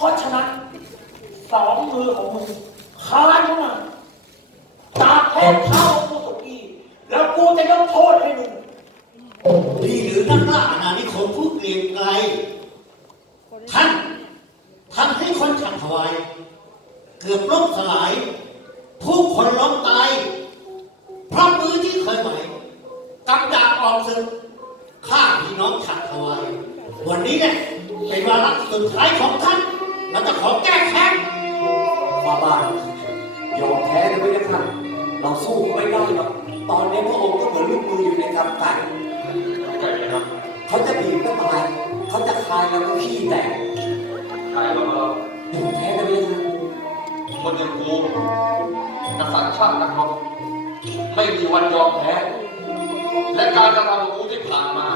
เพราะฉะนั้นสองมือของมึงคานเข้ามาจากแทนเท้าของกูสุกีแล้วกูจะยกโทษให้มึงนี่หรือนักล่าอาณานิคมผู้เกรียงไกรท่านทำให้คนฉันทวาย เกือบล่มสลาย ผู้คนล้มตายเพราะมือที่เคยไหวกำดาบออกศึกฆ่าพี่น้องฉันทวาย วันนี้เนี่ยเป็นวาระสุดท้ายของท่าน ยอมแพ้กันไม่ได้ครับเราสู้เขาไม่ได้หรอกตอนนี้พระองค์ก็เหมือนลูกมืออยู่ในกำกัดไก่นะครับเขาจะบีบก็ตายเขาจะคายแล้วก็ขี้แตกไก่แล้วก็ยอมแพ้กันไม่ได้ครับคนอย่างกูกษัตริย์ชาตินะครับไม่มีวันยอมแพ้ และการกระทำของกูที่ผ่านมา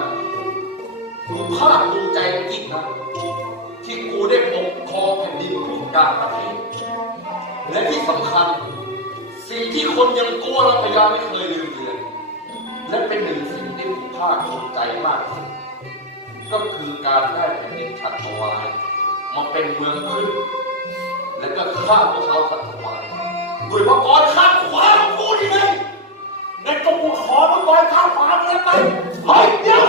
กูภาคภูมิใจจริงนะที่กูได้ปกครองแผ่นดินทุกด้านประเทศ และที่สำคัญ สิ่งที่คนยังกูเราพยายามไม่เคยลืมเลือนและเป็นหนึ่งสิ่งที่กูภาคภูมิใจมากที่สุดก็คือการได้แผ่นดินชัดทวายมาเป็นเมืองขึ้น และก็ฆ่าพวกชาวสัตว์ทวายด้วยมังกรข้างขวาของกูนี่ไงงั้นก็กูขอมึงก่อนข้าขวามึงแล้วไปเฮ้ยเดี๋ยว